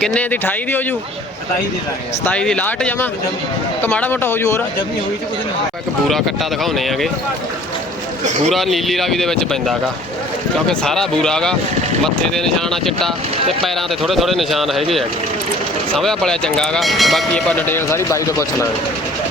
ਕਿੰਨੇ ਦੀ 28 ਦੀ ਹੋ ਜੂ? 27 ਦੇ ਲਾਂਗੇ 27 ਦੀ ਲਾਟ ਜਮਾ। ਕਿ ਮੋਟਾ ਹੋ ਜੂ ਹੋਰ। ਜਮੀ ਹੋਈ ਤੇ ਕੁਝ ਨਹੀਂ ਇੱਕ ਬੂਰਾ ਕੱਟਾ ਦਿਖਾਉਨੇ ਆਗੇ ਬੂਰਾ ਨੀਲੀ ਰਾਵੀ ਦੇ ਵਿੱਚ ਪੈਂਦਾਗਾ ਕਿਉਂਕਿ ਸਾਰਾ ਬੂਰਾਗਾ ਮੱਥੇ ਦੇ ਨਿਸ਼ਾਨ ਆ, ਚਿੱਟਾ ਤੇ ਪੈਰਾਂ ਤੇ ਥੋੜੇ ਥੋੜੇ ਨਿਸ਼ਾਨ ਹੈਗੇ ਆ ਸਮਝਿਆ ਪਲਿਆ ਚੰਗਾਗਾ ਬਾਕੀ ਆਪਾਂ ਡਿਟੇਲ ਸਾਰੀ ਬਾਈ ਤੋਂ ਪੁੱਛ ਲਾਂਗੇ।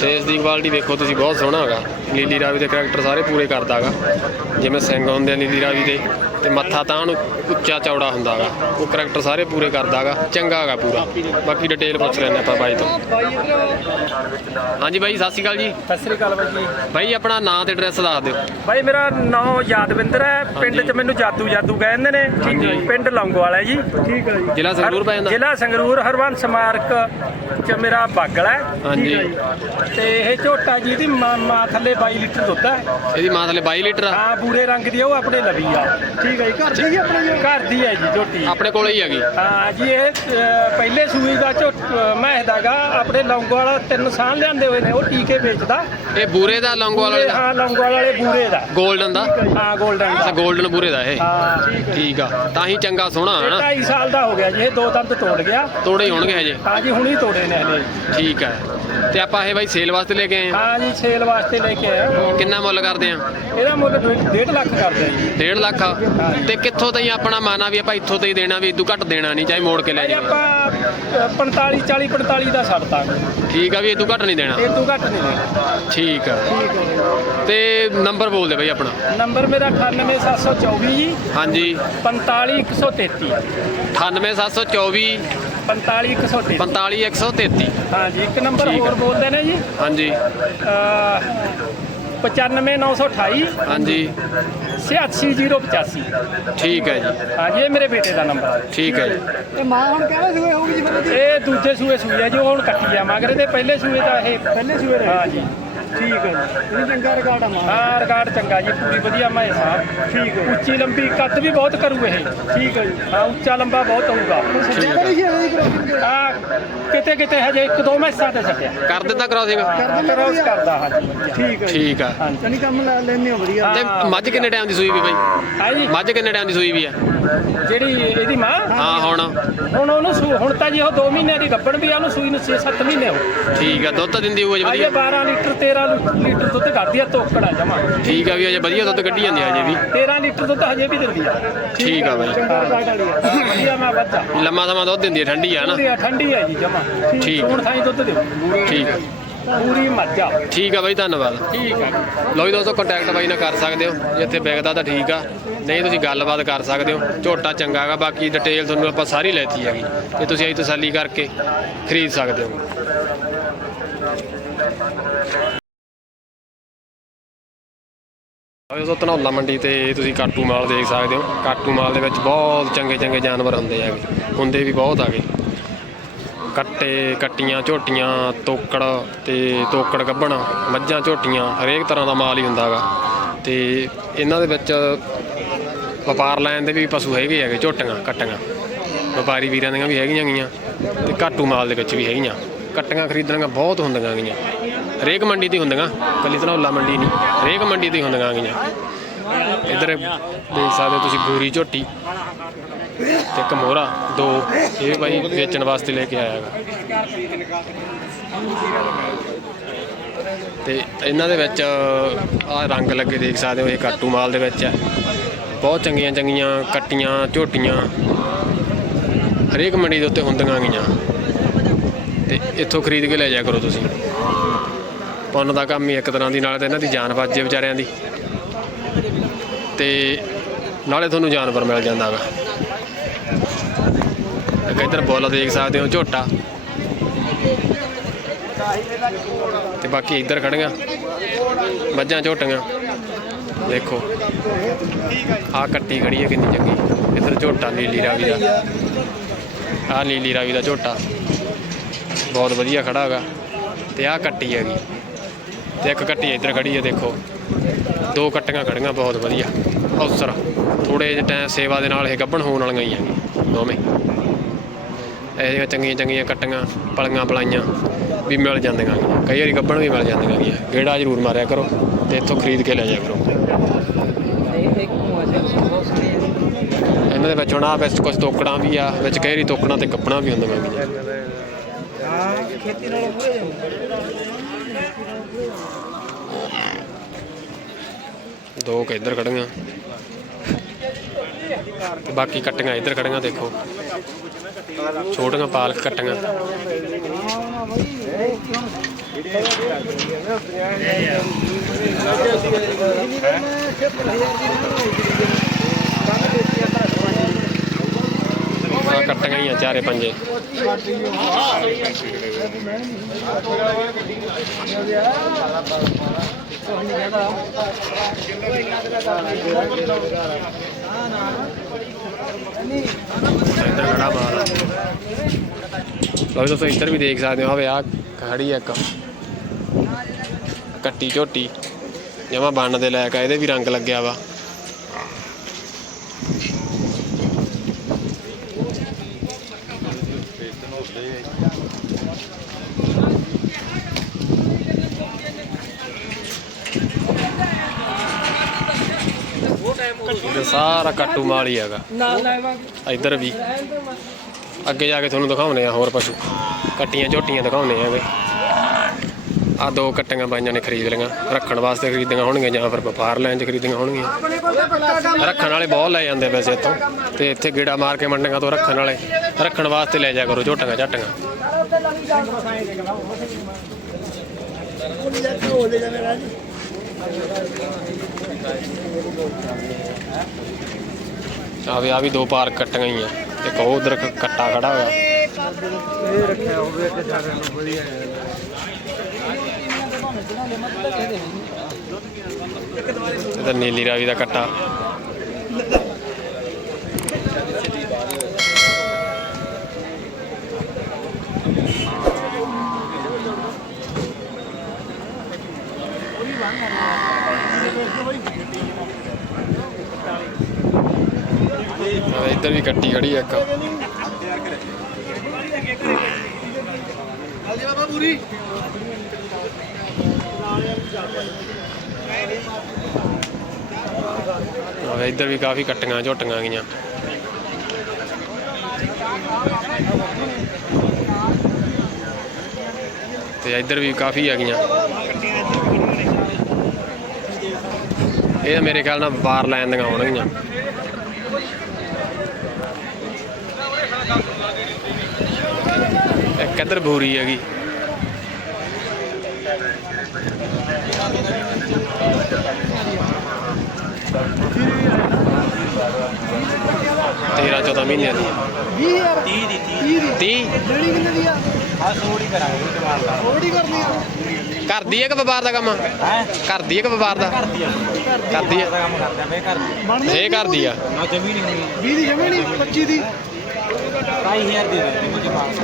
ਫੇਸ ਦੀ ਕੁਆਲਿਟੀ ਵੇਖੋ, ਤੁਸੀਂ ਬਹੁਤ ਸੋਹਣਾ ਹੈਗਾ। ਨੀਲੀ ਰਾਵੀ ਦੇ ਕਰੈਕਟਰ ਸਾਰੇ ਪੂਰੇ ਕਰਦਾ ਕਰਦਾਗਾ ਜਿਵੇਂ ਸਿੰਘ ਹੁੰਦੇ ਆ ਨੀਲੀ ਰਾਵੀ ਦੇ, ਤੇ ਮੱਥਾ ਤਾਂ ਉਹਨੂੰ ਉੱਚਾ ਚੌੜਾ ਹੁੰਦਾ ਹੁੰਦਾਗਾ ਉਹ ਕਰੈਕਟਰ ਸਾਰੇ ਪੂਰੇ ਕਰਦਾ ਕਰਦਾਗਾ ਚੰਗਾ ਹੈਗਾ ਪੂਰਾ। ਬਾਕੀ ਡਿਟੇਲ ਪੁੱਛ ਲੈਂਦੇ ਆਪਾਂ ਬਾਈ ਤੋਂ। ਹਾਂਜੀ ਬਾਈ ਸਤਿ ਸ਼੍ਰੀ ਅਕਾਲ ਜੀ। ਸਤਿ ਸ੍ਰੀ ਅਕਾਲ ਬਾਈ ਜੀ। ਬਾਈ ਆਪਣਾ ਨਾਂ ਤੇ ਐਡਰੈਸ ਦੱਸ ਦਿਓ। ਬਾਈ ਮੇਰਾ ਨਾਮ ਯਾਦਵਿੰਦਰ ਹੈ। ਪਿੰਡ 'ਚ ਮੈਨੂੰ ਜਾਦੂ ਜਾਦੂ ਕਹਿੰਦੇ ਨੇ। ਪਿੰਡ ਲੌਂਗੋਵਾਲ ਹੈ ਜੀ। ਠੀਕ ਹੈ ਜੀ। ਜ਼ਿਲ੍ਹਾ ਸੰਗਰੂਰ ਪੈ ਜਾਂਦਾ। ਜ਼ਿਲ੍ਹਾ ਸੰਗਰੂਰ ਹਰਵੰਸ ਸਮਾਰਕ 'ਚ ਮੇਰਾ ਬਾਗਲ ਹੈ। ਹਾਂਜੀ। ਤੇ ਇਹ ਝੋਟਾ ਜੀ ਦੀ ਮਾਂ ਮਾਂ ਥੱਲੇ 22 ਲੀਟਰ ਦੁੱਧ ਹੈ। ਇਹਦੀ ਮਾਂ ਥਲੇ 22 ਲੀਟਰ ਆ। ਹਾਂ ਬੂਰੇ ਰੰਗ ਦੀ ਆ, ਉਹ ਆਪਣੇ ਲਵੀ ਆ। ਠੀਕ ਹੈ ਜੀ। ਘਰ ਦੀ ਆਪਣੇ ਘਰ ਦੀ ਹੈ ਜੀ ਝੋਟੀ। ਆਪਣੇ ਕੋਲੇ ਹੀ ਹੈਗੀ। ਹਾਂ ਜੀ ਇਹ ਪਹਿਲੇ ਸੂਈ ਦਾ ਝੋਟ ਮੈਂ ਦਾਗਾ ਆਪਣੇ ਲੌਂਗੋਵਾਲ ਤਿੰਨ ਸਾਲ ਲਿਆਂਦੇ ਹੋਏ ਨੇ ਉਹ ਟੀਕੇ ਵੇਚਦਾ। ਇਹ ਬੂਰੇ ਦਾ ਲੌਂਗਵਾਲ ਵਾਲੇ ਦਾ? ਹਾਂ ਲੌਂਗਵਾਲ ਵਾਲੇ ਬੂਰੇ ਦਾ। 골ਡਨ ਦਾ ਹਾਂ 골ਡਨ ਦਾ। 골ਡਨ ਬੂਰੇ ਦਾ ਇਹ? ਹਾਂ ਠੀਕ ਆ ਤਾਂ ਹੀ ਚੰਗਾ ਸੋਹਣਾ ਹਨਾ? 2.5 ਸਾਲ ਦਾ ਹੋ ਗਿਆ ਜੀ ਇਹ ਦੋ ਦੰਦ ਤੋੜ ਗਿਆ। ਤੋੜੇ ਹੋਣਗੇ ਹਜੇ। ਹਾਂ ਜੀ ਹੁਣੀ ਤੋੜੇ ਨੇ ਹਲੇ ਠੀਕ ਆ ਤੇ ਆਪਾਂ ਇਹ ਬਾਈ ਸੇਲ ਵਾਸਤੇ ਲੈ ਕੇ ਆਏ ਹਾਂ। ਹਾਂ ਜੀ ਸੇਲ ਵਾਸਤੇ ਲੈ ਕੇ ਆਇਆ ਕਿੰਨਾ ਮੁੱਲ ਕਰਦੇ ਆ ਇਹਦਾ ਮੁੱਲ 1.5 ਲੱਖ ਕਰਦੇ ਆ ਜੀ। 1.5 ਲੱਖ ਆ। ਤੇ ਕਿੱਥੋਂ ਤਾਈਂ ਆਪਣਾ ਮਾਨਾ ਵੀ ਆਪਾਂ ਇੱਥੋਂ ਤਾਈਂ ਦੇਣਾ ਵੀ ਇਦੋਂ ਘੱਟ ਦੇਣਾ ਨਹੀਂ ਚਾਹੇ ਮੋੜ ਕੇ ਲੈ ਜਾਓ ਆਪਾਂ ਅ, 45 40 45 ਦਾ ਛੱਡਤਾ ਠੀਕ ਆ ਵੀ ਇਦੋਂ ਘੱਟ ਨਹੀਂ ਦੇਣਾ। ਇਹ ਤੋਂ ਘੱਟ ਨਹੀਂ ਦੇਣਾ। ਠੀਕ ਆ। ਠੀਕ ਤੇ ਨੰਬਰ ਬੋਲ ਦੇ ਬਾਈ ਆਪਣਾ। ਨੰਬਰ ਮੇਰਾ 98724 ਜੀ ਹਾਂਜੀ। 45133 98724 45133 45133 ਹਾਂ ਜੀ ਇੱਕ ਨੰਬਰ ਠੀਕ ਹੋਰ ਹੈ। ਬੋਲਦੇ ਨੇ ਜੀ। ਹਾਂਜੀ। ਅ, 95928 ਹਾਂਜੀ। 86085 ਠੀਕ ਹੈ ਜੀ। ਹਾਂ ਜੀ ਇਹ ਮੇਰੇ ਬੇਟੇ ਦਾ ਨੰਬਰ ਹੈ ਠੀਕ ਹੈ ਜੀ। ਤੇ ਮਾਂ ਹੁਣ ਕਿਹੜੇ ਸੂਏ ਹੋਊਗੀ ਜੀ ਫਿਰ ਇਹ ਦੂਜੇ ਸੂਏ ਸੂਈ ਹੈ ਜੋ ਹੁਣ ਕੱਟੀ ਆ ਮਗਰ ਦੇ ਪਹਿਲੇ ਸੂਏ ਦਾ ਇਹ ਪਹਿਲੇ ਸੂਏ ਰਹੇ ਹਾਂ ਜੀ ਠੀਕ ਹੈ ਜੀ। ਇਹ ਚੰਗਾ ਰਿਕਾਰਡ ਆ ਮਾਂ ਹਾਂ ਰਿਕਾਰਡ ਚੰਗਾ ਜੀ ਪੂਰੀ ਵਧੀਆ ਮੈਂ ਸਾਹਿਬ। ਠੀਕ ਹੈ। ਉੱਚੀ ਲੰਬੀ ਕੱਦ ਵੀ ਬਹੁਤ ਕਰੂ ਇਹ। ਠੀਕ ਹੈ ਜੀ। ਹਾਂ ਉੱਚਾ ਲੰਬਾ ਬਹੁਤ ਹੋਊਗਾ। ਸੱਜਿਆ ਕਰੀ ਸੀ ਇਹਦੀ ਕ੍ਰੋਸਿੰਗ ਆ ਕਿਤੇ ਕਿਤੇ ਹਜੇ ਇੱਕ ਦੋ ਮੈਸਾਂ ਤੇ ਛੱਡਿਆ ਕਰ ਦਿੱਤਾ ਕ੍ਰਾਸਿੰਗ ਕਰੋਸ ਕਰਦਾ ਹਾਂ ਜੀ ਠੀਕ ਹੈ ਠੀਕ ਆ। ਤਨੀ ਕੰਮ ਲੈ ਲੈਣੇ ਹੋ ਵਧੀਆ। ਤੇ ਮੱਝ ਕਿੰਨੇ ਟਾਈਮ ਦੀ ਸੂਈ ਵੀ ਬਾਈ? ਹਾਂ ਜੀ। ਮੱਝ ਕਿੰਨੇ ਟਾਈਮ ਦੀ ਸੂਈ ਵੀ ਆ? ਜਿਹੜੀ ਇਹਦੀ ਮਾਂ? ਹਾਂ ਹੁਣ। ਹੁਣ ਉਹਨੂੰ ਸੂ- ਹੁਣ ਤਾਂ ਜੀ ਉਹ 2 ਮਹੀਨਿਆਂ ਦੀ ਗੱਭਣ ਵੀ ਆ ਉਹਨੂੰ ਸੂਈ ਨੂੰ 6-7 ਮਹੀਨੇ ਹੋ ਠੀਕ ਆ ਦੁੱਧ ਤਾਂ ਦਿੰਦੀ ਹੋਊ ਅਜੇ ਅਜੇ ਵਧੀਆ। 12 ਲੀਟਰ 13 ਲੀਟਰ ਦੁੱਧ ਕਰਦੀ ਆ ਤੋਕੜਾ ਜਮਾ। ਠੀਕ ਆ ਵੀ ਅਜੇ ਵਧੀਆ ਦੁੱਧ ਕੱਢੀ ਜਾਂਦੀ ਆ ਅਜੇ ਵੀ। 13 ਲੀਟਰ ਦੁੱਧ ਹਜੇ ਵੀ ਦਿੰਦੀ ਆ। ਠੀਕ ਆ ਬਾਈ। ਚੰਗਾ ਰਿਕਾਰਡ ਵਾਲੀ ਆ। ਵਧੀਆ ਮੈਂ ਬੱਚਾ ਲੰਮਾ ਸਮਾਂ ਦੁੱਧ ਦਿੰਦੀ ਆ ਠੰਡੀ ਆ ਨਾ। ਪੂਰੀ ਆ, ਠੰਡੀ ਹੈ ਜੀ ਜਮਾ। ਠੀਕ। ਹੁਣ ਥਾਈ ਦੁੱਧ ਦੇ ਠੀਕ ਆ। ਪੂਰੀ ਮੱਝ। ਆ ਠੀਕ ਆ ਬਾਈ ਧੰਨਵਾਦ। ਠੀਕ ਆ। ਲਓ ਜੀ ਦੋਸਤੋ ਕੰਟੈਕਟ ਬਾਈ ਨਾਲ ਕਰ ਸਕਦੇ ਹੋ। ਜੇ ਇੱਥੇ ਵਿਕਦਾ ਤਾਂ ਠੀਕ ਆ। ਨਹੀਂ, ਤੁਸੀਂ ਗੱਲਬਾਤ ਕਰ ਸਕਦੇ ਹੋ। ਝੋਟਾ ਚੰਗਾ ਹੈਗਾ, ਬਾਕੀ ਡਿਟੇਲ ਤੁਹਾਨੂੰ ਆਪਾਂ ਸਾਰੀ ਲੈਤੀ ਹੈਗੀ। ਤੇ ਤੁਸੀਂ ਆਈ ਤਸੱਲੀ ਕਰਕੇ ਖਰੀਦ ਸਕਦੇ ਹੋ। ਆਓ ਦੋਸਤੋ ਧਨੌਲਾ ਮੰਡੀ ਤੇ ਤੁਸੀਂ ਕਾਟੂ ਮਾਲ ਦੇਖ ਸਕਦੇ ਹੋ। ਕਾਟੂ ਮਾਲ ਦੇ ਵਿੱਚ ਬਹੁਤ ਚੰਗੇ ਚੰਗੇ ਜਾਨਵਰ ਹੁੰਦੇ ਹੈਗੇ। ਹੁੰਦੇ ਵੀ ਬਹੁਤ ਆਗੇ ਕੱਟੇ, ਕੱਟੀਆਂ, ਝੋਟੀਆਂ, ਤੋਕੜ ਤੇ ਤੋਕੜ ਗੱਭਣ ਮੱਝਾਂ, ਝੋਟੀਆਂ ਹਰੇਕ ਤਰ੍ਹਾਂ ਦਾ ਮਾਲ ਹੀ ਹੁੰਦਾਗਾ ਤੇ ਇਹਨਾਂ ਦੇ ਵਿੱਚ ਵਪਾਰ ਲੈਣ ਦੇ ਵੀ ਪਸ਼ੂ ਹੈਗੇ ਹੈਗੇ, ਝੋਟੀਆਂ, ਕੱਟੀਆਂ। ਵਪਾਰੀ ਵੀਰਾਂ ਦੀਆਂ ਵੀ ਹੈਗੀਆਂ ਗੀਆਂ ਤੇ ਘਾਟੂ ਮਾਲ ਦੇ ਵਿੱਚ ਵੀ ਹੈਗੀਆਂ। ਕੱਟੀਆਂ ਖਰੀਦਣੀਆਂ ਬਹੁਤ ਹੁੰਦੀਆਂ ਗੀਆਂ। ਹਰੇਕ ਮੰਡੀ ਤੇ ਹੁੰਦੀਆਂ, ਕੱਲੀ ਧਨੌਲਾ ਮੰਡੀ ਨਹੀਂ, ਹਰੇਕ ਮੰਡੀ ਤੇ ਹੁੰਦੀਆਂ ਗੀਆਂ। ਇੱਧਰ ਦੇਖ ਸਕਦੇ ਹੋ ਤੁਸੀਂ ਗੋਰੀ ਝੋਟੀ ਤੇ ਇੱਕ ਦੋ, ਇਹ ਬਾਈ ਵੇਚਣ ਵਾਸਤੇ ਲੈ ਕੇ ਆਇਆ ਹੈਗਾ। ਤੇ ਇਹਨਾਂ ਦੇ ਵਿੱਚ ਆ ਰੰਗ ਲੱਗੇ, ਦੇਖ ਸਕਦੇ ਹੋ, ਇਹ ਕਾਟੂ ਮਾਲ ਦੇ ਵਿੱਚ ਹੈ। ਬਹੁਤ ਚੰਗੀਆਂ ਚੰਗੀਆਂ ਕੱਟੀਆਂ, ਝੋਟੀਆਂ। ਹਰੇਕ ਮੰਡੀ ਦੇ ਉੱਤੇ ਹੁੰਦੀਆਂ ਗਈਆਂ। ਤੇ ਇੱਥੋਂ ਖਰੀਦ ਕੇ ਲੈ ਜਾਇਆ ਕਰੋ ਤੁਸੀਂ। ਪੁੰਨ ਦਾ ਕੰਮ ਹੀ ਇੱਕ ਤਰ੍ਹਾਂ ਦੀ, ਨਾਲ ਤੇ ਇਹਨਾਂ ਦੀ ਜਾਨ ਬਚ ਜੇ ਵਿਚਾਰਿਆਂ ਦੀ। ਤੇ ਨਾਲੇ ਤੁਹਾਨੂੰ ਜਾਨਵਰ ਮਿਲ ਜਾਂਦਾ ਗਾ। ਇੱਕ ਇੱਧਰ ਬੋਲ ਦੇਖ ਸਕਦੇ ਹੋ, ਝੋਟਾ। ਤੇ ਬਾਕੀ ਇੱਧਰ ਖੜੀਆਂ ਮੱਝਾਂ, ਝੋਟੀਆਂ। ਦੇਖੋ। ਆ ਕੱਟੀ ਖੜੀ ਹੈ ਕਿੰਨੀ ਚੰਗੀ। ਇੱਧਰ ਝੋਟਾ, ਨੀਲੀ ਰਾਵੀ ਦਾ। ਆ ਨੀਲੀ ਰਾਵੀ ਦਾ ਝੋਟਾ। ਬਹੁਤ ਵਧੀਆ ਖੜਾ ਹੈਗਾ। ਤੇ ਆ ਕੱਟੀ ਹੈਗੀ। ਤੇ ਇੱਕ ਕੱਟੀ ਇੱਧਰ ਖੜੀ ਹੈ, ਦੇਖੋ। ਦੋ ਕੱਟੀਆਂ ਖੜੀਆਂ, ਬਹੁਤ ਵਧੀਆ। ਅਫਸਰ। ਥੋੜੇ ਜਿਹੇ ਟਾਈਮ ਸੇਵਾ ਦੇ ਨਾਲ ਇਹ ਗੱਭਣ ਹੋਣ ਵਾਲੀਆਂ ਹੀ ਆ। ਦੋਵੇਂ। ਇਹ ਜਿਹੀਆਂ ਚੰਗੀਆਂ ਚੰਗੀਆਂ ਕੱਟੀਆਂ, ਪਲੀਆਂ ਪਲਾਈਆਂ ਵੀ ਮਿਲ ਜਾਂਦੀਆਂ। ਗੀਆਂ। ਕਈ ਵਾਰੀ ਗੱਭਣ ਵੀ ਮਿਲ ਜਾਂਦੀਆਂ ਗੀਆਂ ਗੇੜਾ ਜ਼ਰੂਰ ਮਾਰਿਆ ਕਰੋ ਤੇ ਇੱਥੋਂ ਖਰੀਦ ਕੇ ਲੈ ਜਾਇਆ ਕਰੋ। ਇਹਨਾਂ ਦੇ ਵਿੱਚ ਹੁਣ ਆ ਵਿੱਚ ਕੁਝ ਤੋਕੜਾਂ ਵੀ ਆ, ਵਿੱਚ ਕਈ ਤੋਕੜਾਂ ਤੇ ਕੱਪੜਾਂ ਵੀ ਹੁੰਦੀਆਂ ਗੀਆਂ ਹਾਂ ਖੇਤੀ ਨਾਲ ਪੂਰੇ ਦੋ ਕੁ ਇੱਧਰ ਖੜੀਆਂ ਬਾਕੀ ਕੱਟੀਆਂ ਇੱਧਰ ਖੜੀਆਂ ਦੇਖੋ। ਛੋਟੀਆਂ ਪਾਲਕ ਕੱਟੀਆਂ। ਆ ਕੱਟੀਆਂ ਹੀ ਆ ਚਾਰੇ ਪੰਜੇ। ਇੱਧਰ ਖੜਾ ਲਓ ਦੋਸਤੋ ਇੱਧਰ ਵੀ ਦੇਖ ਸਕਦੇ ਹੋ। ਹਵੇ ਆ ਖੜੀ ਇੱਕ। ਕੱਟੀ ਝੋਟੀ। ਜਮਾ ਬਣਨ ਦੇ ਲਾਇਕ ਆ ਇਹਦੇ ਵੀ ਰੰਗ ਲੱਗਿਆ ਵਾ। ਸਾਰਾ ਕੱਟੂ ਮਾਲ ਹੀ ਹੈਗਾ। ਨਾਲ ਲੈਵਾਂਗੇ ਇੱਧਰ ਵੀ। ਅੱਗੇ ਜਾ ਕੇ ਤੁਹਾਨੂੰ ਦਿਖਾਉਣੇ ਆ ਹੋਰ ਪਸ਼ੂ। ਕੱਟੀਆਂ ਝੋਟੀਆਂ ਦਿਖਾਉਣੇ ਆਗੇ ਆ ਦੋ ਕੱਟੀਆਂ ਬਾਈਆਂ ਨੇ ਖਰੀਦ ਲਈਆਂ। ਰੱਖਣ ਵਾਸਤੇ ਖਰੀਦੀਆਂ ਹੋਣਗੀਆਂ ਜਾਂ ਫਿਰ ਵਪਾਰ ਲੈਣ 'ਚ ਖਰੀਦੀਆਂ ਹੋਣਗੀਆਂ। ਰੱਖਣ ਵਾਲੇ ਬਹੁਤ ਲੈ ਜਾਂਦੇ ਵੈਸੇ ਇੱਥੋਂ। ਤੇ ਇੱਥੇ ਗੇੜਾ ਮਾਰ ਕੇ ਮੰਡੀਆਂ ਤੋਂ ਰੱਖਣ ਵਾਲੇ। ਰੱਖਣ ਵਾਸਤੇ ਲੈ ਜਾ ਕਰੋ ਝੋਟੀਆਂ, ਝਾਟੀਆਂ। ਆ ਵੀ ਆ ਵੀ ਦੋ ਪਾਰਕ ਕੱਟੀਆਂ ਹੀ ਆ ਇੱਕ ਉਹ ਉਧਰ ਕੱਟਾ ਖੜਾ ਹੋਇਆ। ਇਹ ਰੱਖਿਆ ਹੋਵੇ ਤੇ ਸਾਡੇ ਨੂੰ ਵਧੀਆ ਇਧਰ ਨੀਲੀ ਰਾਵੀ ਦਾ ਕੱਟਾ। ਆ ਇੱਧਰ ਵੀ ਕੱਟੀ ਖੜੀ ਆ ਇੱਕ। ਹਲਦੀ ਬਾਬਾ ਪੂਰੀ। ਆ ਇੱਧਰ ਵੀ ਕਾਫੀ ਕੱਟੀਆਂ ਝੋਟੀਆਂ ਗਈਆਂ। ਤੇ ਇੱਧਰ ਵੀ ਕਾਫੀ ਹੈਗੀਆਂ ਇਹ ਤਾਂ ਮੇਰੇ ਖਿਆਲ ਨਾਲ ਵਪਾਰ ਲੈਣ ਦੀਆਂ ਹੋਣਗੀਆਂ। ਇੱਕ ਇੱਧਰ ਬੂਰੀ ਹੈਗੀ? ਤੇਰਾਂ 14 ਮਹੀਨਿਆਂ ਦੀ। 20000 30 ਦੀ 30 ਦੀ 30 ਲੈਣੀ ਕਿੰਨੇ ਦੀ ਆ ਆ ਸੋੜੀ ਕਰਾਂਗੇ ਕਮਾਲ ਦਾ ਥੋੜੀ ਕਰਨੀ ਆ ਘਰ ਦੀ ਹੈ ਕਿ ਵਪਾਰ ਦਾ? ਕੰਮ ਹੈ। ਘਰ ਦੀ ਹੈ ਕਿ ਵਪਾਰ ਦਾ ਕਰਦੀ ਕਰਦੀ ਹੈ। ਕੰਮ ਕਰਦਾ ਮੈਂ ਕਰਦੀ ਬਣਦੀ ਇਹ ਕਰਦੀ ਆ ਨਾ 20 ਦੀ ਜਮੇ ਨਹੀਂ 25 ਦੀ। 25000 ਦੇ ਦੇ ਮੁਝੇ ਵਾਪਸ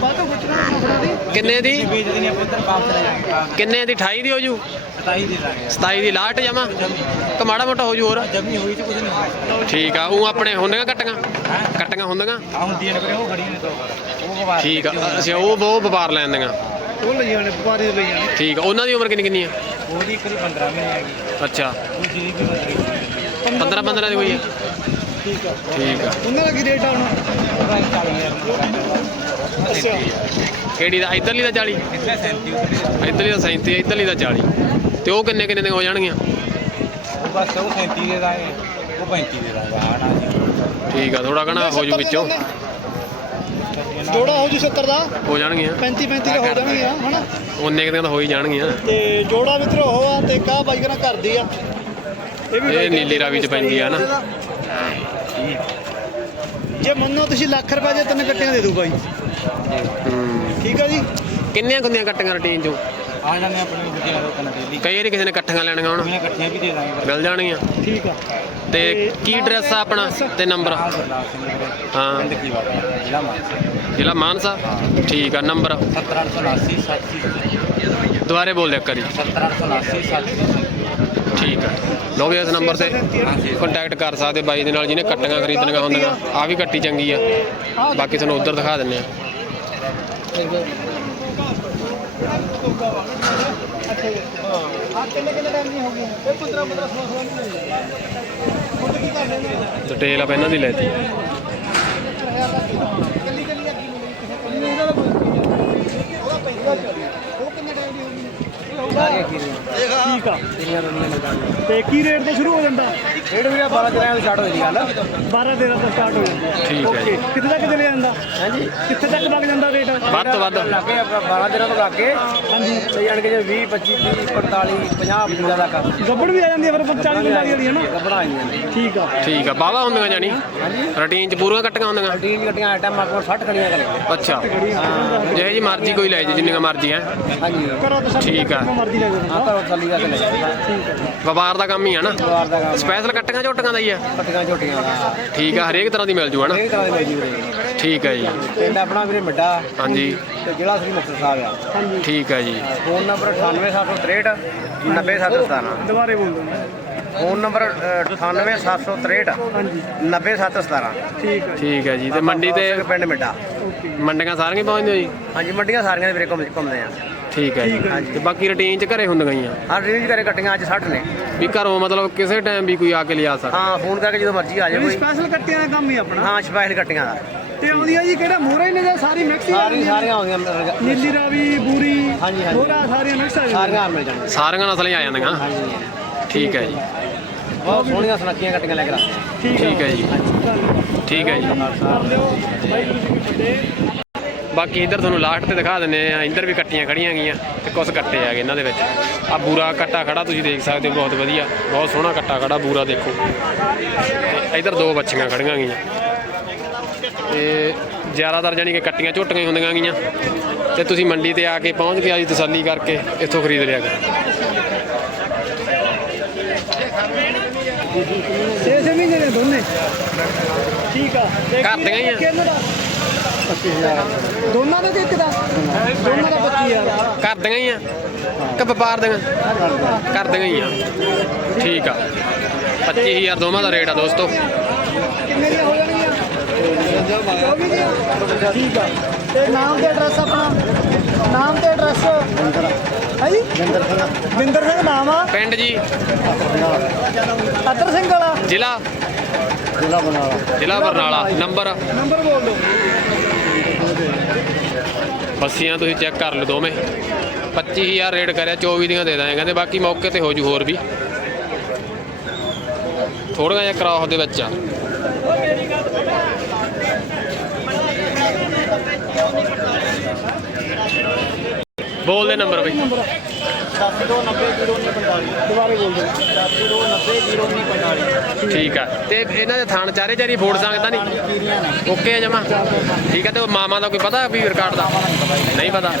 ਬਾਅਦ ਤੋਂ ਪੁੱਛਣਾ ਆਪਣਾ ਦੀ ਕਿੰਨੇ ਦੀ? ਵੇਚ ਦੇਣੀ ਆ ਪੁੱਤਰ ਵਾਪਸ ਲੈ ਜਾਵਾਂਗੇ ਕਿੰਨੇ ਦੀ? 28 ਦੀ ਹੋ ਜੂ? 27 ਦੇ ਦਾਂਗੇ 27 ਦੀ ਲਾਟ ਜਮਾ? ਕਿ ਮਾੜਾ ਮੋਟਾ ਹੋ ਜੂ ਹੋਰ। ਜਮੀ ਹੋਈ ਤੇ ਕੁਝ ਨਹੀਂ ਠੀਕ ਆ ਉਹ ਆਪਣੇ ਹੁੰਦੀਆਂ ਕੱਟੀਆਂ? ਕੱਟੀਆਂ ਹੁੰਦੀਆਂ? ਆ ਹੁੰਦੀਆਂ ਨੇ ਵੀਰੇ ਉਹ ਖੜੀਆਂ ਨੇ ਦੋ ਉਹ ਠੀਕ ਆ ਅਸੀਂ ਉਹ ਬਹੁਤ ਵਪਾਰ ਲੈਂਦੀਆਂ ਉਹ ਲਈ ਜਾਣੇ ਵਪਾਰੀ ਲਈ ਜਾਣੇ ਠੀਕ ਆ ਉਹਨਾਂ ਦੀ ਉਮਰ ਕਿੰਨੀ ਕਿੰਨੀ ਆ? ਉਹਦੀ ਦੀ 15 ਮਹੀਨੇ ਹੈਗੀ ਅੱਛਾ। ਦੂਜੀ ਦੀ ਵੀ 15 15 ਦੀ ਕੋਈ ਹੈ ਠੀਕ ਆ। ਠੀਕ ਆ। ਉਹਨਾਂ ਦਾ ਕੀ ਰੇਟ ਆ ਹੁਣ? 40000 ਅੱਛਾ। ਕਿਹੜੀ ਦਾ? ਇਧਰਲੀ ਦਾ 40 ਇੱਥੇ 37 ਇਧਰਲੀ ਦਾ 37 ਇਧਰਲੀ ਦਾ 40 ਤੇ ਉਹ ਕਿੰਨੇ ਕਿੰਨੇ ਹੋ ਜਾਣਗੀਆਂ? ਉਹ ਬਸ ਉਹ 37 ਦੇ ਦਾਂਗੇ। ਉਹ 35 ਦੇ ਦਾਂਗੇ। ਹਾਂ ਨਾ ਜੀ। ਠੀਕ ਆ ਥੋੜਾ ਕਣਾ ਹੋ ਜੂ ਵਿੱਚੋਂ। ਜੋੜਾ ਹੋ ਜੂ 70 ਦਾ। ਹੋ ਜਾਣਗੀਆਂ। 35 35 ਦਾ ਹੋ ਜਾਣਗੀਆਂ ਹਨਾ? ਉਹਨੇ ਕਿਤੇ ਹੋ ਹੀ ਜਾਣਗੀਆਂ। ਤੇ ਜੋੜਾ ਮਿੱਤਰੋ ਉਹ ਆ ਤੇ ਕਾ ਬਾਈ ਕਨਾ ਕਰਦੀ ਆ। ਇਹ ਵੀ ਇਹ ਨੀਲੀ ਰਾਵੀ ਚ ਪੈਂਦੀ ਆ ਨਾ। ਜੇ ਮੰਨੋ ਤੁਸੀਂ ਲੱਖ ਰੁਪਏ ਦੇ ਤਿੰਨ ਕੱਟੀਆਂ ਦੇ ਦੂ ਬਾਈ। ਠੀਕ ਆ ਜੀ? ਕਿੰਨੀਆਂ ਕੁੰਦੀਆਂ ਕੱਟੀਆਂ ਰੁਟੀਨ ਚੋਂ? ਆ ਜਾਂਦੇ ਆਪਣੇ ਲੱਗੋ ਕੰਨ ਡੇਲੀ ਕਈ ਵਾਰੀ ਕਿਸੇ ਨੇ ਇਕੱਠੀਆਂ ਲੈਣੀਆਂ ਹੁਣ। ਇਕੱਠੀਆਂ ਵੀ ਦੇ ਦਾਂਗੇ ਮਿਲ ਜਾਣਗੀਆਂ। ਠੀਕ ਆ। ਤੇ ਕੀ ਐਡਰੈਸ ਆ ਆਪਣਾ ਤੇ ਨੰਬਰ ਹਾਂ। ਜ਼ਿਲ੍ਹਾ ਮਾਨਸਾ। ਜ਼ਿਲ੍ਹਾ ਮਾਨਸਾ? ਠੀਕ ਆ ਨੰਬਰ 70879 700 ਦੁਬਾਰੇ ਬੋਲ ਦਿਆ ਕਰੀ 70879 700 ਠੀਕ ਆ। ਲੋ ਵੀ ਇਸ ਨੰਬਰ ਤੇ ਕੰਟੈਕਟ ਕਰ ਸਕਦੇ ਬਾਈ ਦੇ ਨਾਲ, ਜਿਹਨੇ ਕੱਟੀਆਂ ਖਰੀਦਣੀਆਂ ਹੁੰਦੀਆਂ। ਆ ਵੀ ਕੱਟੀ ਚੰਗੀ ਆ। ਬਾਕੀ ਤੁਹਾਨੂੰ ਉਧਰ ਦਿਖਾ ਦਿੰਨੇ ਆ। ਡਿਟੇਲ ਆਪਾਂ ਇਹਨਾਂ ਦੀ ਲੈਤੀ ਕੱਲੀ ਉਹ ਕਿੰਨੇ ਟਾਈਮ ਦੀ ਹੋ ਗਈ ਠੀਕ ਆ। ਤੇ ਕੀ ਰੇਟ ਤੋਂ ਸ਼ੁਰੂ ਹੋ ਜਾਂਦਾ? ਰੇਟ ਵੀ 12 13 ਤੋਂ ਸਟਾਰਟ ਹੋਈ ਦੀ ਗੱਲ? 12 13 ਤੋਂ ਸਟਾਰਟ ਹੋ ਜਾਂਦਾ ਠੀਕ ਹੈ ਜੀ। ਕਿੱਥੇ ਤੱਕ ਚਲੇ ਜਾਂਦਾ? ਹਾਂਜੀ। ਕਿੱਥੇ ਤੱਕ ਲੱਗ ਜਾਂਦਾ ਰੇਟ ਵੱਧ ਤੋਂ ਵੱਧ। ਲੱਗੇ 12 ਦਿਨਾਂ ਤੋਂ ਲੱਗੇ। ਹਾਂਜੀ। ਤੇ ਜਾਣ ਕੇ ਜੇ 20 25 30 45 50 50 ਤੱਕ ਗੱਬੜ ਵੀ ਆ ਜਾਂਦੀ ਹੈ ਫਿਰ 40 45 ਵਾਲੀ ਹੈ ਨਾ? ਬਣਾਈਆਂ ਠੀਕ ਆ। ਠੀਕ ਆ ਬਾਵਾ ਹੁੰਦੀਆਂ ਜਾਨੀ ਰੂਟੀਨ ਚ ਪੂਰੀਆਂ ਕੱਟੀਆਂ ਹੁੰਦੀਆਂ? ਟੀਨ ਗੱਡੀਆਂ ਆਈਟਮ ਮਾਰ ਕੋਲ 60 ਖੜੀਆਂ ਕਰ ਅੱਛਾ। ਜਿਹੇ ਜੀ ਮਰਜ਼ੀ ਕੋਈ ਲੈ ਜੇ ਜਿੰਨੀਆਂ ਮਰਜ਼ੀ ਹੈ। ਹਾਂਜੀ। ਠੀਕ ਆ। ਮਰਜ਼ੀ ਲੈ ਜਾਓ। ਆ ਕਰੋ ਚੱਲੀ ਕਰਕੇ ਲੈ ਵਪਾਰ ਦਾ ਕੰਮ ਹੀ ਆ ਨਾ? ਦੁਆਰ ਦਾ ਕੰਮ। ਸਪੈਸ਼ਲ ਕੱਟੀਆਂ ਝੋਟੀਆਂ ਦਾ ਹੀ ਆ? ਪੱਟੀਆਂ ਝੋਟੀਆਂ ਦਾ। ਠੀਕ ਆ ਹਰੇਕ ਤਰ੍ਹਾਂ ਦੀ ਮਿਲ ਜੂ ਹਨਾ ਇਹ ਤਰ੍ਹਾਂ ਦੇ ਮਿਲ ਜੂ ਵੀਰੇ। ਠੀਕ ਹੈ ਜੀ। ਪਿੰਡ ਆਪਣਾ ਵੀਰੇ ਮਿੱਡਾ ਹਾਂਜੀ। ਤੇ ਜ਼ਿਲ੍ਹਾ ਸ੍ਰੀ ਮੁਕਤਸਰ ਸਾਹਿਬ ਆ। ਠੀਕ ਹੈ ਜੀ। ਫੋਨ ਨੰਬਰ 98763 90717 ਦੁਬਾਰੇ ਬੋਲ ਦੋ ਫੋਨ ਨੰਬਰ 98763 ਹਾਂਜੀ। 90717 ਠੀਕ ਆ ਠੀਕ ਹੈ ਜੀ ਤੇ ਮੰਡੀ ਤੇ ਪਿੰਡ ਮਿੱਡਾ। ਓਕੇ। ਮੰਡੀਆਂ ਸਾਰੀਆਂ ਪਹੁੰਚਦੇ ਹੋ ਜੀ? ਹਾਂਜੀ ਮੰਡੀਆਂ ਸਾਰੀਆਂ ਦੇ ਵੀਰੇ ਘੁੰਮ ਘੁੰਮਦੇ ਆ। ਠੀਕ ਹੈ ਜੀ। ਤੇ ਬਾਕੀ ਰੂਟੀਨ ਚ ਘਰੇ ਹੁੰਦੀਆਂ ਹੀ ਆ? ਹਾਂ ਰੇਂਜ ਕਰੇ ਕੱਟੀਆਂ ਅੱਜ 60 ਨੇ। ਵੀ ਘਰੋਂ ਮਤਲਬ ਕਿਸੇ ਟਾਈਮ ਵੀ ਕੋਈ ਆ ਕੇ ਲਿਆ ਸਕਦਾ। ਹਾਂ ਫੋਨ ਕਰਕੇ ਜਦੋਂ ਮਰਜ਼ੀ ਆ ਜਾਏ ਕੋਈ। ਸਪੈਸ਼ਲ ਕੱਟਿਆਂ ਦਾ ਕੰਮ ਹੀ ਆਪਣਾ। ਹਾਂ ਸਪੈਸ਼ਲ ਕੱਟੀਆਂ ਦਾ। ਤੇ ਆਉਂਦੀਆਂ ਜੀ ਕਿਹੜਾ ਮੋਹਰਾ ਹੀ ਨੇ ਜਾਂ ਸਾਰੀ ਮਿਕਸ ਹੀ ਆਉਂਦੀਆਂ ਸਾਰੀਆਂ ਆਉਂਦੀਆਂ ਮੇਰੇ ਕੋਲ। ਨੀਲੀ ਰਾਵੀ ਬੂਰੀ ਹਾਂਜੀ, ਹਾਂਜੀ। ਮੋਹਰਾ ਸਾਰੀਆਂ ਮਿਕਸ ਆ ਜਾਂਦੀਆਂ। ਸਾਰੀਆਂ ਮਿਲ ਜਾਣਗੀਆਂ ਸਾਰੀਆਂ ਨਸਲਾਂ ਹੀ ਆ ਜਾਂਦੀਆਂ। ਹਾਂਜੀ ਠੀਕ ਹੈ ਜੀ। ਬਹੁਤ ਸੋਹਣੀਆਂ ਸੁਨੱਖੀਆਂ ਕੱਟੀਆਂ ਲੈ ਕੇ ਰੱਖਦੇ ਠੀਕ ਆ ਠੀਕ ਹੈ ਜੀ। ਠੀਕ ਹੈ ਜੀ। ਕਰ ਲਿਓ। ਬਾਈ ਤੁਸੀਂ ਵੀ ਵੱਡੇ ਬਾਕੀ ਇੱਧਰ ਤੁਹਾਨੂੰ ਲਾਸਟ ਤੇ ਦਿਖਾ ਦਿੰਨੇ ਆ ਇੱਧਰ ਵੀ ਕੱਟੀਆਂ ਖੜੀਆਂ ਗਈਆਂ ਤੇ ਕੁਝ ਕੱਟੇ ਆਗੇ ਇਹਨਾਂ ਦੇ ਵਿੱਚ। ਆ ਬੂਰਾ ਕੱਟਾ ਖੜਾ ਤੁਸੀਂ ਦੇਖ ਸਕਦੇ ਹੋ ਬਹੁਤ ਵਧੀਆ ਬਹੁਤ ਸੋਹਣਾ ਕੱਟਾ ਖੜਾ ਬੂਰਾ ਦੇਖੋ। ਇੱਧਰ ਦੋ ਬੱਚੀਆਂ ਖੜੀਆਂ ਗਈਆਂ। ਤੇ ਜ਼ਿਆਦਾਤਰ ਜਾਨੀ ਕਿ ਕੱਟੀਆਂ ਝੋਟੀਆਂ ਹੁੰਦੀਆਂ ਗਈਆਂ। ਤੇ ਤੁਸੀਂ ਮੰਡੀ ਤੇ ਆ ਕੇ ਪਹੁੰਚ ਕੇ ਆਜੀ ਤਸੱਲੀ ਕਰਕੇ ਇੱਥੋਂ ਖਰੀਦ ਲਿਆ ਕਰੋ। ਛੇ ਛੇ ਮਹੀਨੇ ਦੇ ਦੋਨੇ। ਠੀਕ ਆ। ਘਰ ਦੀਆਂ ਹੀ ਆ? ਕਿੰਨੇ ਦਾ 25000 ਦੋਨਾਂ ਦਾ ਤੇ ਇੱਕ ਦਾ? ਦੋਨਾਂ ਦਾ 25000 ਕਰਦੀਆਂ ਹੀ ਆ। ਕਿ ਵਪਾਰ ਦੀਆਂ? ਕਰਦੀਆਂ ਹੀ ਆ। ਠੀਕ ਆ। 25000 ਦੋਵਾਂ ਦਾ ਰੇਟ ਆ ਦੋਸਤੋ। ਕਿੰਨੇ ਦੀਆਂ ਹੋ ਜਾਣਗੀਆਂ? 24 ਦੀਆਂ। ਠੀਕ ਆ। ਤੇ ਨਾਮ ਤੇ ਐਡਰੈਸ ਆਪਣਾ? ਨਾਮ ਤੇ ਐਡਰੈਸ? ਹੈ ਜੀ? ਬਿੰਦਰ ਸਿੰਘ ਬਿੰਦਰ ਸਿੰਘ ਨਾਮ ਆ। ਪਿੰਡ ਜੀ। ਅਦਰ ਸਿੰਘ ਵਾਲਾ। ਜ਼ਿਲ੍ਹਾ। ਜ਼ਿਲ੍ਹਾ ਬਨਾਲਾ ਜ਼ਿਲ੍ਹਾ ਬਰਨਾਲਾ। ਨੰਬਰ। ਨੰਬਰ ਬੋਲ ਦਿਓ। ਬੱਸੀਆਂ ਤੁਸੀਂ ਚੈੱਕ ਕਰ ਲਓ ਦੋਵੇਂ। 25000 ਰੇਟ ਕਰਿਆ 24 ਦੀਆਂ ਦੇ ਦਾਂਗੇ। ਕਹਿੰਦੇ ਬਾਕੀ ਮੌਕੇ ਤੇ ਹੋ ਜੂ ਹੋਰ ਵੀ। ਥੋੜਾ ਜਿਹਾ ਕਰਾਓ ਦੇ ਵਿੱਚ ਆ। ਬੋਲ ਦੇ ਨੰਬਰ ਬਈ। ਦੁਬਾਰੇ ਬੋਲ ਦਿਓ ਠੀਕ ਆ। ਤੇ ਇਹਨਾਂ ਦੇ ਥਾਣ ਚਾਰੇ ਚਾਰੀ ਫੋੜ ਸਕਦਾ ਨਹੀਂ? ਓਕੇ ਆ ਜਮਾ? ਠੀਕ ਆ, ਤੇ ਉਹ ਮਾਮਾ ਦਾ ਕੋਈ ਪਤਾ ਵੀ ਰਿਕਾਰਡ ਦਾ? ਨਹੀਂ ਪਤਾ?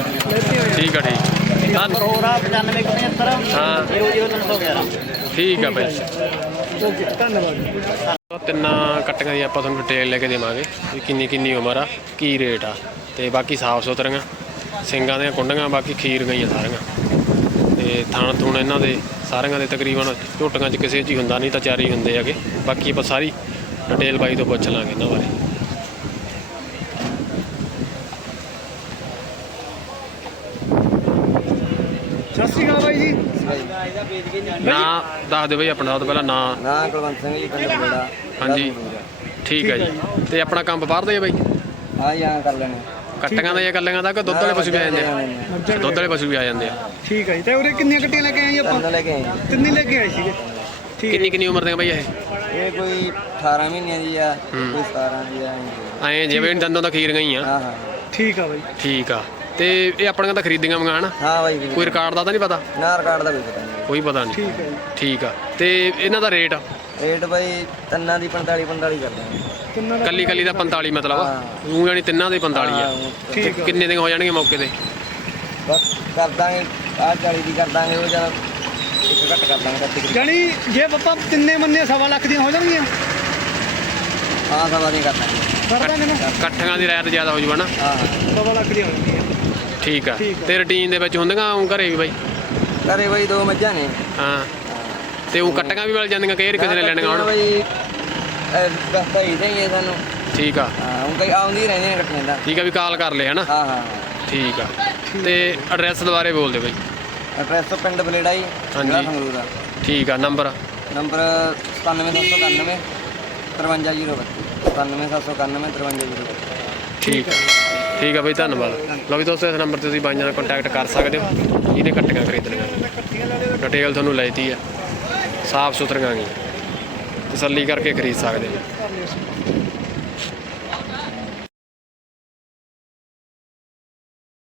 ਠੀਕ ਆ, ਠੀਕ। ਧੰਨ- ਹੋਰ ਆ 9575 ਹਾਂ। 00311 ਠੀਕ ਆ ਬਾਈ। ਓਕੇ ਧੰਨਵਾਦ ਉਹ ਤਿੰਨਾਂ ਕੱਟੀਆਂ ਦੀ ਆਪਾਂ ਤੁਹਾਨੂੰ ਡਿਟੇਲ ਲੈ ਕੇ ਦੇਵਾਂਗੇ ਵੀ ਕਿੰਨੀ ਕਿੰਨੀ ਉਮਰ ਆ, ਕੀ ਰੇਟ ਆ। ਤੇ ਬਾਕੀ ਸਾਫ਼ ਸੁਥਰੀਆਂ ਸਿੰਗਾਂ ਦੀਆਂ ਕੁੰਡੀਆਂ, ਬਾਕੀ ਖੀਰ ਗਈਆਂ ਸਾਰੀਆਂ। ਤੇ ਥਣ ਥੁਣ ਇਹਨਾਂ ਦੇ ਸਾਰਿਆਂ ਦੇ ਤਕਰੀਬਨ ਝੋਟੀਆਂ 'ਚ ਕਿਸੇ 'ਚ ਹੀ ਹੁੰਦਾ ਨਹੀਂ ਤਾਂ ਚਾਰ ਹੀ ਹੁੰਦੇ ਹੈਗੇ। ਬਾਕੀ ਆਪਾਂ ਸਾਰੀ ਡਿਟੇਲ ਬਾਈ ਤੋਂ ਪੁੱਛ ਲਾਂਗੇ ਇਹਨਾਂ ਬਾਰੇ। ਸ਼੍ਰੀ ਅਕਾਲ ਬਾਈ ਜੀ। ਨਾਂ ਦੱਸ ਦਿਓ ਬਈ ਆਪਣਾ ਤੋਂ ਪਹਿਲਾਂ ਨਾਂ। ਨਾ ਕੁਲਵੰਤ ਸਿੰਘ ਜੀ ਪਿੰਡ ਬੇੜਾ। ਹਾਂਜੀ। ਠੀਕ ਹੈ ਜੀ। ਤੇ ਆਪਣਾ ਕੰਮ ਬਾਹਰ ਦਾ ਹੀ ਬਾਈ? ਹਾਂ ਜਾਂ ਕਰ ਲੈਣੇ ਕੱਟੀਆਂ ਦਾ ਜਾਂ ਕੱਲੀਆਂ ਦਾ ਕਿ ਦੁੱਧ ਵਾਲੇ ਪਸ਼ੂ ਵੀ ਆ ਜਾਂਦੇ ਆ। ਦੁੱਧ ਵਾਲੇ ਪਸ਼ੂ ਵੀ ਆ ਜਾਂਦੇ ਆ। ਠੀਕ ਹੈ ਜੀ। ਤੇ ਉਰੇ ਕਿੰਨੀਆਂ ਕੱਟੀਆਂ ਲੈ ਕੇ ਆਏ ਜੀ ਆਪਾਂ? ਲੈ ਕੇ ਆਏ ਜੀ। ਤਿੰਨੇ ਲੈ ਕੇ ਆਏ ਸੀਗੇ। ਠੀਕ। ਕਿੰਨੀ ਕਿੰਨੀ ਉਮਰ ਦੇ ਆ ਬਾਈ ਇਹ? ਇਹ ਕੋਈ 18 ਮਹੀਨਿਆਂ ਦੀ ਆ ਕੋਈ 17 ਦੀ ਆ ਐਂ ਜਿਵੇਂ ਦੰਦੋਂ ਦਾ ਖੀਰ ਗਈ ਆ ਹਾਂ ਹਾਂ। ਠੀਕ ਆ ਬਾਈ। ਠੀਕ ਆ। ਤੇ ਇਹ ਆਪਣੀਆਂ ਤਾਂ ਖਰੀਦੀਆਂ ਮੰਗਾਣ? ਹਾਂ ਬਾਈ। ਕੋਈ ਰਿਕਾਰਡ ਦਾ ਤਾਂ ਨਹੀਂ ਪਤਾ? ਨਾ ਰਿਕਾਰਡ ਦਾ ਕੋਈ ਪਤਾ ਨਹੀਂ। ਕੋਈ ਪਤਾ ਨਹੀਂ। ਠੀਕ ਹੈ ਜੀ। ਠੀਕ ਆ। ਤੇ ਇਹਨਾਂ ਦਾ ਰੇਟ ਰੇਟ ਬਾਈ ਤਿੰਨਾਂ ਦੀ 45 45 ਕਰਦੇ ਆ। ਕੱਲੀ ਕੱਲੀ ਦਾ 45 ਮਤਲਬ ਹਾਂ। ਉਹ ਜਾਨੀ ਤਿੰਨਾਂ ਦੇ 45 ਆ। ਠੀਕ। ਕਿੰਨੇ ਦੇ ਹੋ ਜਾਣਗੇ ਮੌਕੇ ਤੇ? ਬਸ ਕਰ ਦਾਂਗੇ ਆ 40 ਦੀ ਕਰ ਦਾਂਗੇ ਉਹ ਜਰਾ ਇੱਕ ਘੱਟ ਕਰ ਦਾਂਗੇ ਰੱਤੀ ਜਾਣੀ ਜੇ ਆਪਾਂ ਤਿੰਨੇ ਮੰਨੇ ਸਵਾ ਲੱਖ ਦੀਆਂ ਹੋ ਜਾਣਗੀਆਂ? ਹਾਂ ਸਵਾ ਦੀ ਕਰ ਦਾਂਗੇ। ਨਾ? ਇਕੱਠੀਆਂ ਦੀ ਰੈਤ ਜ਼ਿਆਦਾ ਹੋ ਜੂਗਾ ਨਾ ਹਾਂ। ਹਾਂ ਸਵਾ ਲੱਖ ਦੀਆਂ ਹੋ ਜਾਣਗੀਆਂ। ਠੀਕ ਆ। ਠੀਕ ਆ। ਤੇ ਰੁਟੀਨ ਦੇ ਵਿੱਚ ਹੁੰਦੀਆਂ ਉਹ ਘਰੇ ਵੀ ਬਾਈ? ਘਰੇ ਬਾਈ ਦੋ ਮੱਝਾਂ ਨੇ। ਹਾਂ। ਤੇ ਉਹ ਕੱਟੀਆਂ ਵੀ ਮਿਲ ਜਾਂਦੀਆਂ ਕਈ ਵਾਰੀ ਕਿਸੇ ਨੇ ਲੈਣੀਆਂ ਹੁਣ? ਬਾਈ ਸਾਨੂੰ। ਠੀਕ ਆ। ਹਾਂ ਉਹ ਕਈ ਆਉਂਦੀ ਰਹਿੰਦੇ ਨੇ ਦਾ ਠੀਕ ਆ ਵੀ ਕਾਲ ਕਰ ਲੈ ਹਨਾ? ਹਾਂ ਹਾਂ। ਠੀਕ ਆ। ਤੇ ਐਡਰੈਸ ਦੁਬਾਰੇ ਬੋਲ ਦਿਓ ਬਈ। ਐਡਰੈਸ ਪਿੰਡ ਬਲੇੜਾ ਜੀ। ਜ਼ਿਲ੍ਹਾ ਸੰਗਰੂਰ ਆ ਠੀਕ ਆ ਨੰਬਰ? ਨੰਬਰ 97791 53032 97791 53032 ਠੀਕ ਆ। ਠੀਕ ਆ ਬਈ ਧੰਨਵਾਦ। ਲਓ ਵੀ ਦੋਸਤੋ ਇਸ ਨੰਬਰ ਤੇ ਤੁਸੀਂ ਬਾਈਆਂ ਨਾਲ ਕੰਟੈਕਟ ਕਰ ਸਕਦੇ ਹੋ। ਜਿਹਨੇ ਕੱਟੀਆਂ ਖਰੀਦਣੀਆਂ? ਡਿਟੇਲ ਤੁਹਾਨੂੰ ਲੈਤੀ ਆ। ਸਾਫ਼ ਸੁਥਰੀਆਂ ਗੀਆਂ। ਤਸੱਲੀ ਕਰਕੇ ਖਰੀਦ ਸਕਦੇ ਹੋ।